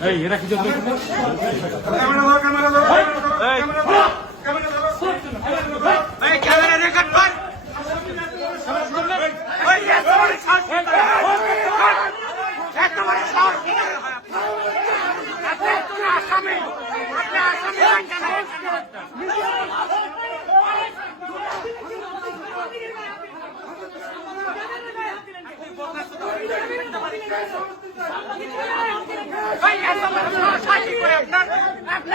এই এরা কিছু ক্যামেরা ধরো ক্যামেরা ধরো ক্যামেরা ধরো ক্যামেরা ধরো এই ক্যামেরা রেকর্ড কর ওই এত বড় সাহস কি হয়? এত বড় সাহস কি? আপনি একজন আসামি আপনি আসামি হন কেন? ওই এত বড় সাহস হয় কি করে আপনার? আপনি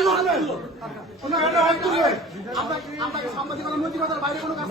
কি বাচ্চা লাগে ক্যামেরা কি যাচ্ছে হাত তুলতে কি করবে কোনো হাত তুলবে আমরা আমরা সাংবাদিকতার নৈতিকতার বাইরে কোনো কাজ